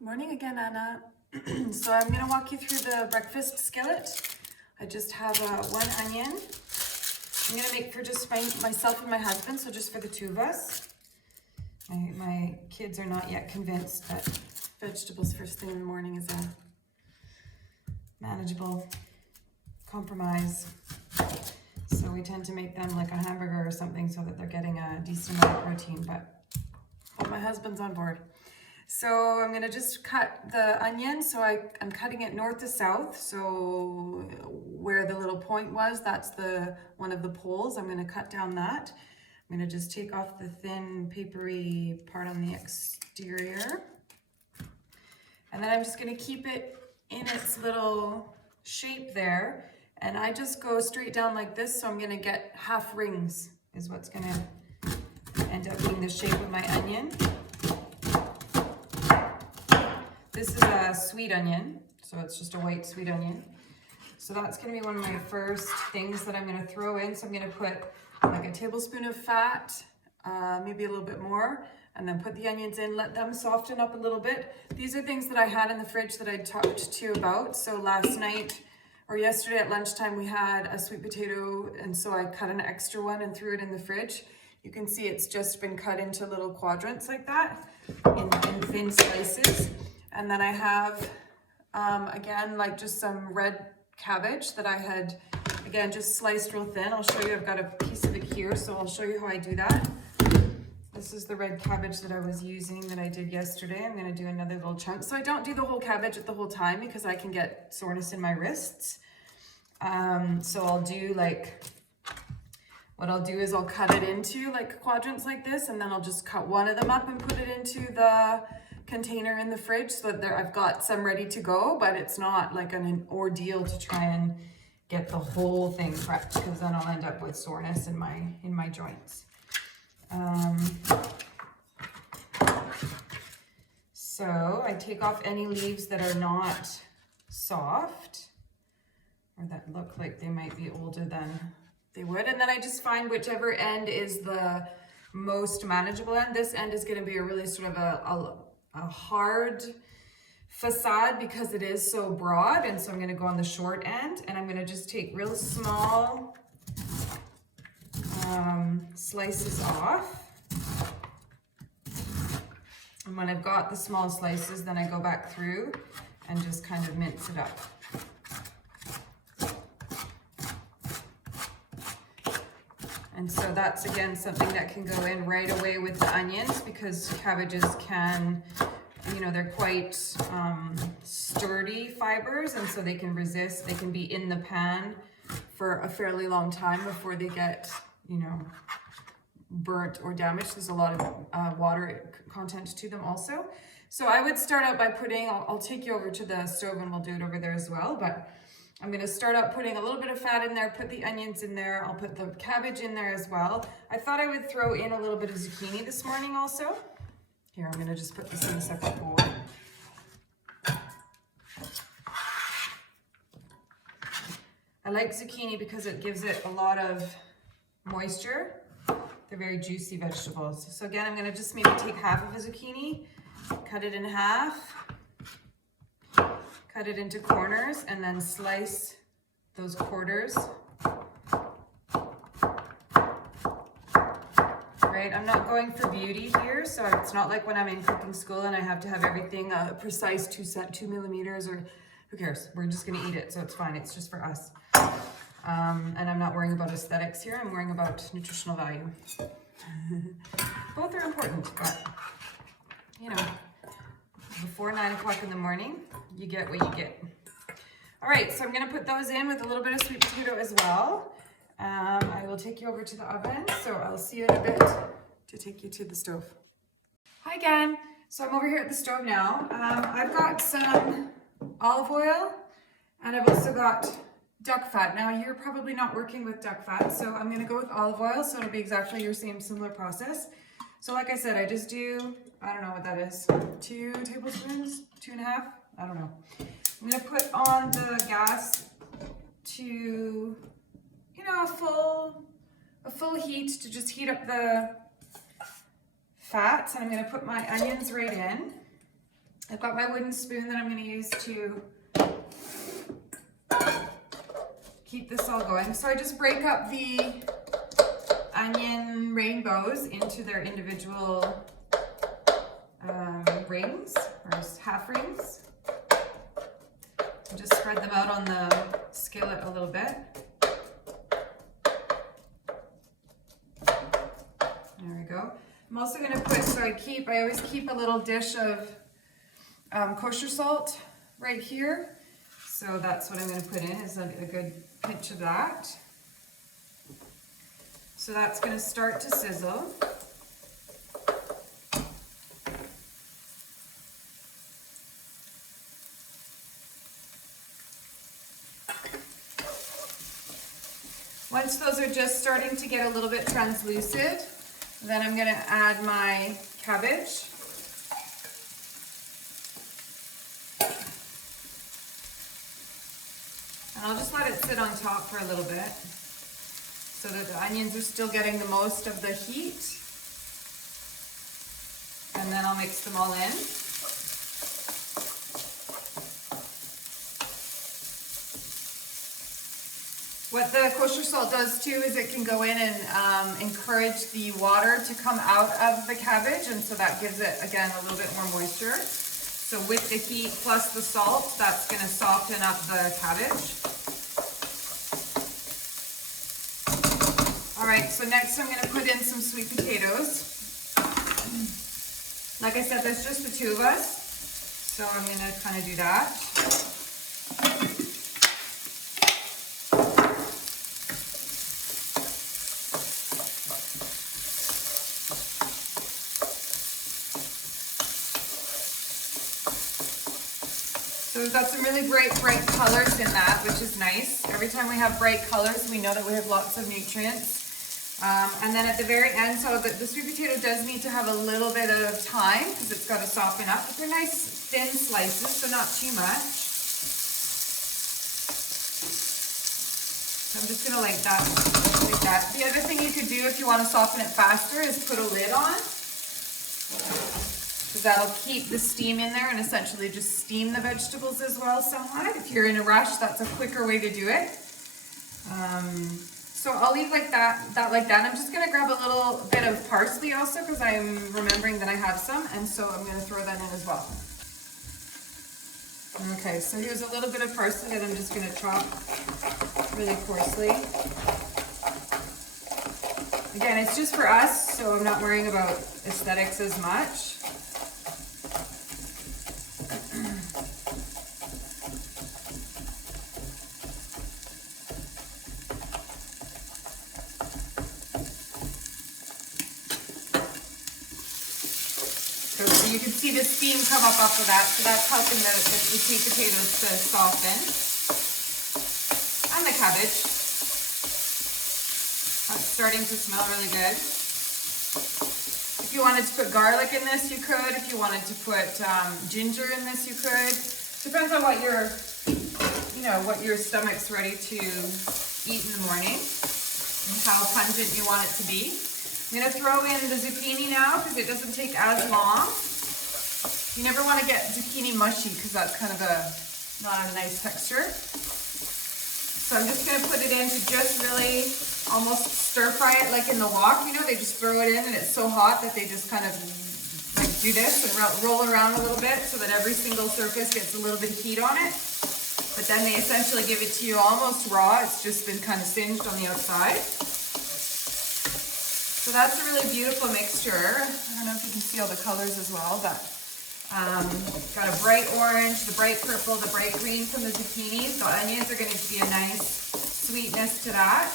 Morning again, Anna. So I'm going to walk you through the breakfast skillet. I just have one onion. I'm going to make for just myself and my husband, so just for the two of us. My kids are not yet convinced that vegetables first thing in the morning is a manageable compromise. So we tend to make them like a hamburger or something so that they're getting a decent amount of protein, but my husband's on board. So I'm gonna just cut the onion. So I'm cutting it north to south. So where the little point was, that's one of the poles. I'm gonna cut down that. I'm gonna just take off the thin papery part on the exterior. And then I'm just gonna keep it in its little shape there. And I just go straight down like this. So I'm gonna get half rings is what's gonna end up being the shape of my onion. This is a sweet onion, so it's just a white sweet onion. So that's gonna be one of my first things that I'm gonna throw in. So I'm gonna put like a tablespoon of fat, maybe a little bit more, and then put the onions in, let them soften up a little bit. These are things that I had in the fridge that I talked to you about. So last night, or yesterday at lunchtime, we had a sweet potato, and so I cut an extra one and threw it in the fridge. You can see it's just been cut into little quadrants like that, in thin slices. And then I have, again, like just some red cabbage that I had, again, just sliced real thin. I'll show you, I've got a piece of it here, so I'll show you how I do that. This is the red cabbage that I was using that I did yesterday. I'm gonna do another little chunk. So I don't do the whole cabbage at the whole time because I can get soreness in my wrists. So I'll do what I'll do is I'll cut it into like quadrants like this, and then I'll just cut one of them up and put it into the container in the fridge so that I've got some ready to go, but it's not like an ordeal to try and get the whole thing prepped, because then I'll end up with soreness in my joints. So I take off any leaves that are not soft or that look like they might be older than they would, and then I just find whichever end is the most manageable end. This end is going to be a really sort of a hard facade because it is so broad, and so I'm going to go on the short end, and I'm going to just take real small slices off. And when I've got the small slices, then I go back through and just kind of mince it up. And so that's, again, something that can go in right away with the onions, because cabbages can, they're quite sturdy fibers, and so they can resist. They can be in the pan for a fairly long time before they get, burnt or damaged. There's a lot of water content to them also. So I would start out by putting, I'll take you over to the stove and we'll do it over there as well, but I'm going to start out putting a little bit of fat in there, put the onions in there. I'll put the cabbage in there as well. I thought I would throw in a little bit of zucchini this morning also. Here, I'm going to just put this in a separate bowl. I like zucchini because it gives it a lot of moisture. They're very juicy vegetables. So again, I'm going to just maybe take half of a zucchini, cut it in half, cut it into corners, and then slice those quarters. Right, I'm not going for beauty here, so it's not like when I'm in cooking school and I have to have everything precise 2 millimeters, or who cares? We're just gonna eat it, so it's fine. It's just for us. And I'm not worrying about aesthetics here. I'm worrying about nutritional value. Both are important, but before 9 o'clock in the morning, you get what you get. All right, so I'm gonna put those in with a little bit of sweet potato as well. I will take you over to the oven, so I'll see you in a bit to take you to the stove. Hi again. So I'm over here at the stove now. I've got some olive oil, and I've also got duck fat. Now, you're probably not working with duck fat, so I'm gonna go with olive oil, so it'll be exactly your same similar process. So like I said, I just do, I don't know what that is, 2 tablespoons, 2.5, I don't know. I'm gonna put on the gas to, a full heat to just heat up the fats, and I'm gonna put my onions right in. I've got my wooden spoon that I'm going to use to keep this all going. So I just break up the onion rainbows into their individual rings, or half rings. And just spread them out on the skillet a little bit. There we go. I'm also going to put, so I always keep a little dish of kosher salt right here. So that's what I'm going to put in, is a good pinch of that. So that's going to start to sizzle. Once those are just starting to get a little bit translucent, then I'm going to add my cabbage. And I'll just let it sit on top for a little bit so that the onions are still getting the most of the heat. And then I'll mix them all in. What the kosher salt does too is it can go in and encourage the water to come out of the cabbage, and so that gives it, again, a little bit more moisture. So with the heat plus the salt, that's going to soften up the cabbage. All right, so next I'm going to put in some sweet potatoes. Like I said, there's just the two of us, so I'm going to kind of do that. So we've got some really bright colors in that, which is nice. Every time we have bright colors, we know that we have lots of nutrients. And then at the very end, so the sweet potato does need to have a little bit of time because it's got to soften up. But they're nice thin slices, so not too much. So I'm just going to like that. The other thing you could do if you want to soften it faster is put a lid on. Because that'll keep the steam in there and essentially just steam the vegetables as well somewhat. If you're in a rush, that's a quicker way to do it. So I'll leave like that. I'm just gonna grab a little bit of parsley also because I'm remembering that I have some, and so I'm gonna throw that in as well. Okay, so here's a little bit of parsley that I'm just gonna chop really coarsely. Again, it's just for us, so I'm not worrying about aesthetics as much. So you can see the steam come up off of that, so that's helping the sweet potatoes to soften. And the cabbage. That's starting to smell really good. If you wanted to put garlic in this, you could. If you wanted to put ginger in this, you could. Depends on what what your stomach's ready to eat in the morning and how pungent you want it to be. I'm going to throw in the zucchini now because it doesn't take as long. You never want to get zucchini mushy because that's kind of not a nice texture. So I'm just going to put it in to just really almost stir fry it like in the wok. You know, they just throw it in and it's so hot that they just kind of like do this and roll around a little bit so that every single surface gets a little bit of heat on it. But then they essentially give it to you almost raw. It's just been kind of singed on the outside. So that's a really beautiful mixture. I don't know if you can see all the colors as well, but got a bright orange, the bright purple, the bright green from the zucchini. The onions are going to be a nice sweetness to that.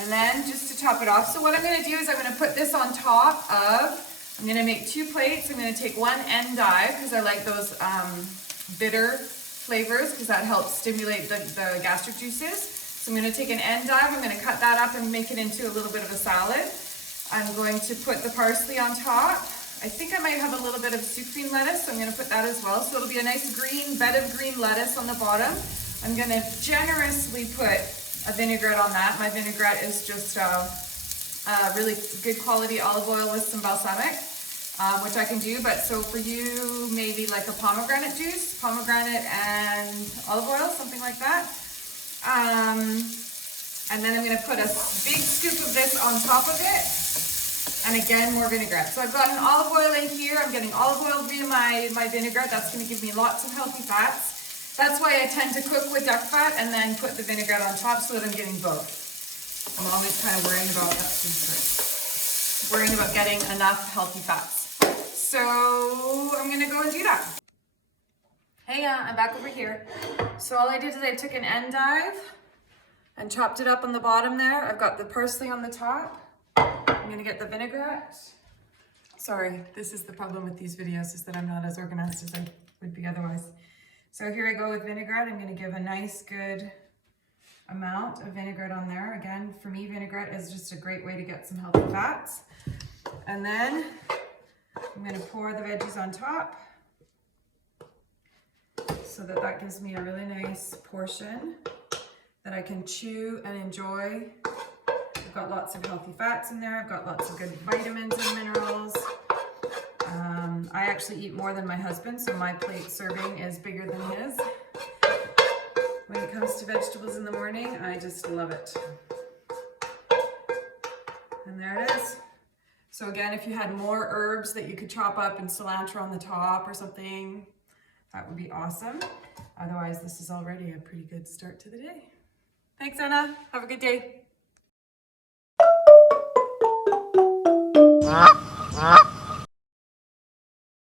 And then just to top it off, so what I'm going to do is I'm going to put this on top of, I'm going to make 2 plates. I'm going to take one endive because I like those bitter flavors because that helps stimulate the gastric juices. So I'm going to take an endive, I'm going to cut that up and make it into a little bit of a salad. I'm going to put the parsley on top. I think I might have a little bit of sucrine lettuce, so I'm going to put that as well. So it'll be a nice green bed of green lettuce on the bottom. I'm going to generously put a vinaigrette on that. My vinaigrette is just really good quality olive oil with some balsamic. which I can do, but so for you, maybe like a pomegranate juice, pomegranate and olive oil, something like that. And then I'm gonna put a big scoop of this on top of it. And again, more vinaigrette. So I've got an olive oil in here. I'm getting olive oil via my vinaigrette. That's gonna give me lots of healthy fats. That's why I tend to cook with duck fat and then put the vinaigrette on top so that I'm getting both. I'm always kind of worrying about that. Worrying about getting enough healthy fats. So I'm gonna go and do that. Hey, I'm back over here. So all I did is I took an endive and chopped it up on the bottom there. I've got the parsley on the top. I'm gonna get the vinaigrette. Sorry, this is the problem with these videos, is that I'm not as organized as I would be otherwise. So here I go with vinaigrette. I'm gonna give a nice good amount of vinaigrette on there. Again, for me, vinaigrette is just a great way to get some healthy fats. And then I'm gonna pour the veggies on top so that gives me a really nice portion that I can chew and enjoy. I've got lots of healthy fats in there. I've got lots of good vitamins and minerals. I actually eat more than my husband, so my plate serving is bigger than his. When it comes to vegetables in the morning, I just love it. And there it is. So again, if you had more herbs that you could chop up and cilantro on the top or something, that would be awesome. Otherwise, this is already a pretty good start to the day. Thanks, Anna. Have a good day.